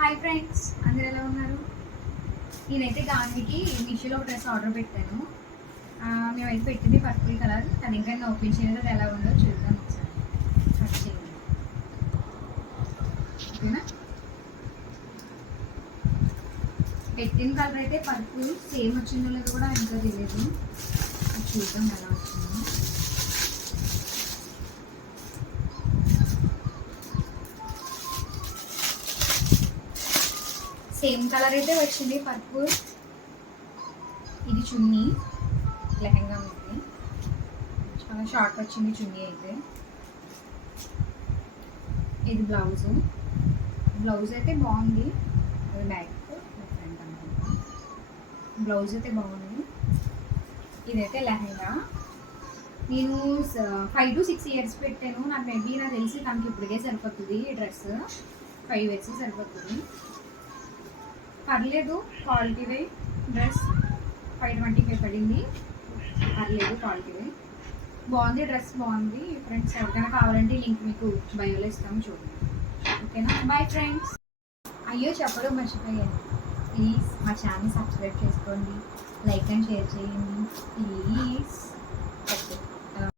Hi friends, అందరు ఎలా ఉన్నారు? నేనైతే గాంధీకి మీషోలో ఒక డ్రెస్ ఆర్డర్ పెట్టాను. మేమైతే పెట్టింది పర్పుల్ కలర్. అది ఇంకా నేను ఓపెన్ చేయలేదు. అది ఎలా ఉందో చూద్దాం ఒకసారి. కట్ చేయండి, ఓకేనా? పెట్టిన కలర్ అయితే పర్పుల్. సేమ్ వచ్చిందో లేదో కూడా ఇంకా తెలియదు. చూద్దాం ఎలా వచ్చిందో. సేమ్ కలర్ అయితే వచ్చింది, పర్పుల్. ఇది చున్నీ, లెహంగా ఉంది. చాలా షార్ట్ వచ్చింది చున్నీ అయితే. ఇది బ్లౌజు. బ్లౌజ్ అయితే బాగుంది. అది బ్యాక్ ఫ్రంట్ అనుకుంటా. బ్లౌజ్ అయితే బాగుంది. ఇదైతే లెహంగా. నేను 5 to 6 years పెట్టాను. నాకు తెలిసి తనకి ఇప్పటికే సరిపోతుంది. ఈ డ్రెస్ 5 years సరిపోతుంది. పర్లేదు, క్వాలిటీవే డ్రెస్. 525 పడింది. పర్లేదు, క్వాలిటీవే బాగుంది. డ్రెస్ బాగుంది. ఫ్రెండ్స్, ఎవరికైనా కావాలంటే లింక్ మీకు బయోలో ఇస్తాము, చూడండి. ఓకేనా? Bye friends. అయ్యో, చెప్పడం మర్చిపోయాను. ప్లీజ్ మా ఛానల్ సబ్స్క్రైబ్ చేసుకోండి, లైక్ అండ్ షేర్ చేయండి ప్లీజ్.